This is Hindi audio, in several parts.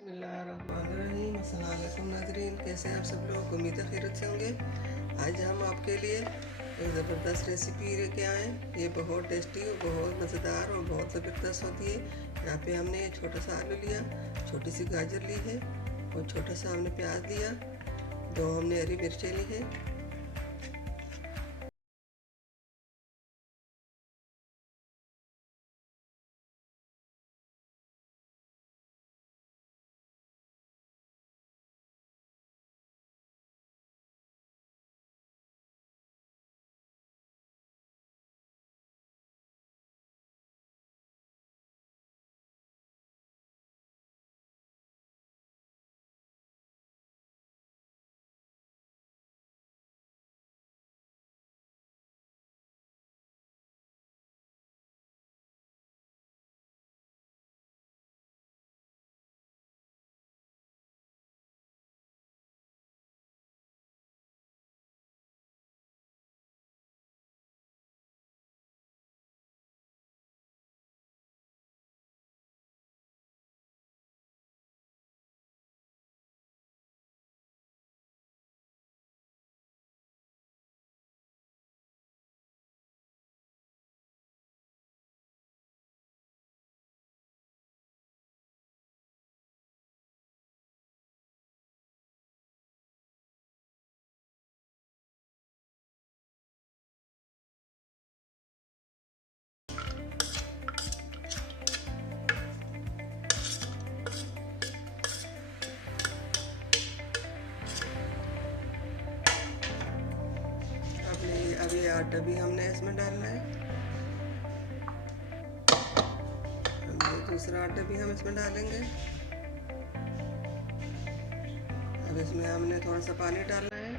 बिस्मिल्लाहिर्रहमानिर्रहीम। अस्सलाम वालेकुम नाज़रीन, कैसे हैं आप सब लोग? उम्मीद है खैरियत से होंगे। आज हम आपके लिए एक ज़बरदस्त रेसिपी लेके आए हैं। ये बहुत टेस्टी और बहुत मज़ेदार और बहुत ज़बरदस्त होती है। यहाँ पे हमने ये छोटा सा आलू लिया, छोटी सी गाजर ली है और छोटा सा हमने प्याज लिया, 2 हमने हरी मिर्चें ली हैं। अब ये आटा भी हमने इसमें डालना है। दूसरा आटा भी हम इसमें डालेंगे। अब इसमें हमने थोड़ा सा पानी डालना है।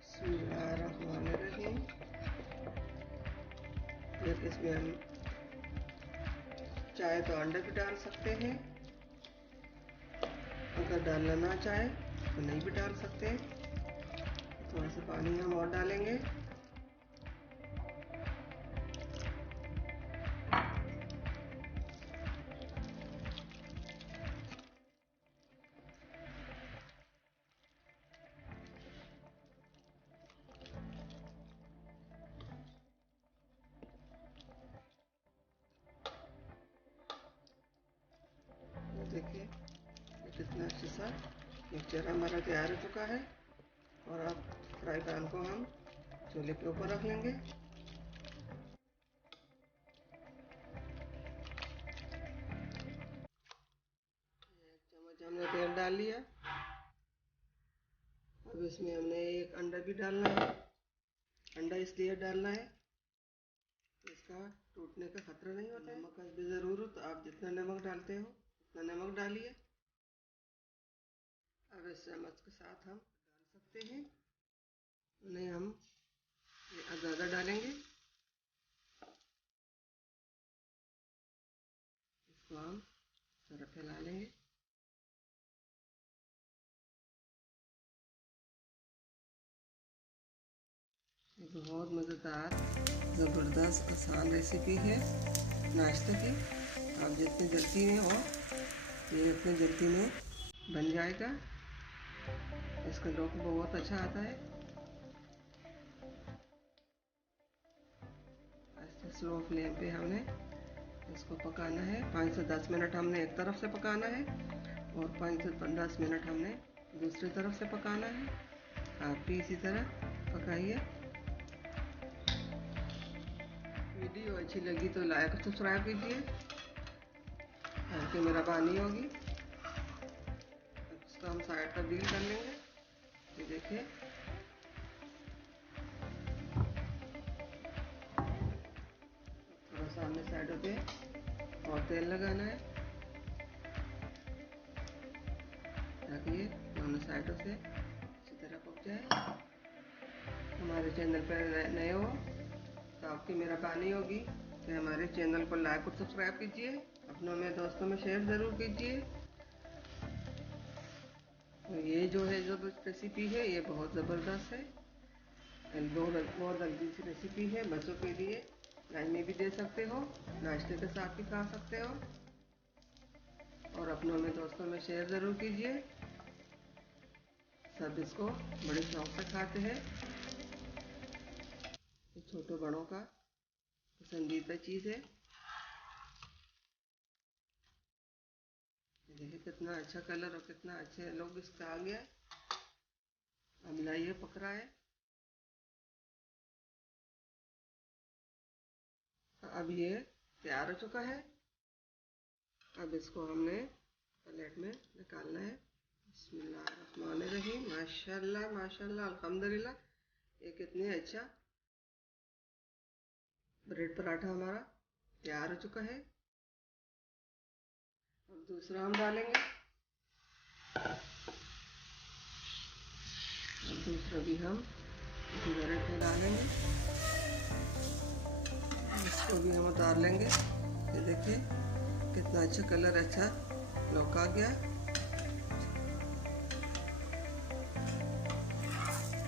बिस्मिल्लाहिर्रहमानिर्रहीम। फिर इसमें हम चाहे तो अंडा भी डाल सकते हैं, अगर डालना ना चाहे तो नहीं भी डाल सकते। थोड़ा सा पानी हम और डालेंगे। देखिए कितना अच्छा सा मिक्सचर हमारा तैयार हो चुका है। और अब फ्राई पैन को हम चूल्हे के ऊपर रख लेंगे। एक चम्मच हमने तेल डाल लिया। अब इसमें हमने एक अंडा भी डालना है। अंडा इसलिए डालना है इसका टूटने का खतरा नहीं होता। नमक का भी ज़रूरत, आप जितना नमक डालते हो उतना नमक डालिए। अब इस चम्मच के साथ हम डाल सकते हैं, नहीं हम ज़्यादा डालेंगे। इसको हम ज़रा फैला लेंगे। बहुत मज़ेदार ज़बरदस्त आसान रेसिपी है नाश्ते की। आप जितनी जल्दी में हो ये उतनी जल्दी में बन जाएगा। इसका लुक बहुत अच्छा आता है। ऐसे स्लो फ्लेम पे हमने इसको पकाना है। 5 से 10 मिनट हमने एक तरफ से पकाना है और 5 से 10 मिनट हमने दूसरी तरफ से पकाना है। आप भी इसी तरह पकाइए। वीडियो अच्छी लगी तो लाइक और सब्सक्राइब कीजिए, आपकी मेहरबानी होगी। इसको हम साइड पर डील कर लेंगे। ये देखिए थोड़ा सामने साइडों पे और तेल लगाना है ताकि ये दोनों साइडों से अच्छी तरह पक जाए। हमारे चैनल पर नए हो तो आपकी मेहरबानी होगी कि हमारे चैनल को लाइक और सब्सक्राइब कीजिए, अपनों में दोस्तों में शेयर ज़रूर कीजिए। और ये जो है जो रेसिपी है ये बहुत ज़बरदस्त है, बहुत जल्दी सी रेसिपी है बच्चों के लिए। लंच में भी दे सकते हो, नाश्ते के साथ भी खा सकते हो, और अपनों में दोस्तों में शेयर ज़रूर कीजिए। सब इसको बड़े शौक से खाते हैं। ये छोटों बड़ों का पसंदीदा चीज़ है। देखिए कितना अच्छा कलर और कितना अच्छे लोग इसका आ गया। अब लाइए पक रहा है। अब ये तैयार हो चुका है। अब इसको हमने प्लेट में निकालना है। बिस्मिल्लाहिर्रहमानिर्रहीम। माशाल्लाह माशाल्लाह अल्हम्दुलिल्लाह। ये कितने अच्छा ब्रेड पराठा हमारा तैयार हो चुका है। अब दूसरा हम डालेंगे। अब दूसरा भी हम इसी ब्रेड में डालेंगे। इसको भी हम उतार लेंगे। ये देखिए कितना अच्छा कलर, अच्छा लौक आ गया।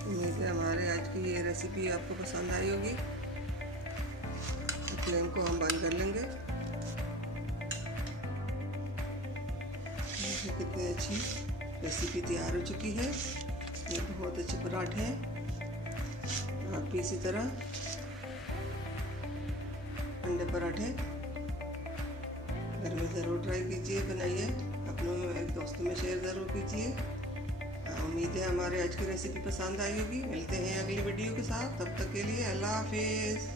उम्मीद है हमारे आज की ये रेसिपी आपको पसंद आई होगी। फ्लेम को हम बंद कर लेंगे। देखिए कितनी अच्छी रेसिपी तैयार हो चुकी है। ये बहुत अच्छे पराठे हैं। आप भी इसी तरह अंडे पराठे घर में ज़रूर ट्राई कीजिए, बनाइए, अपनों में दोस्तों में शेयर ज़रूर कीजिए। उम्मीद है हमारे आज की रेसिपी पसंद आई होगी। मिलते हैं अगली वीडियो के साथ, तब तक के लिए अल्लाह हाफिज़।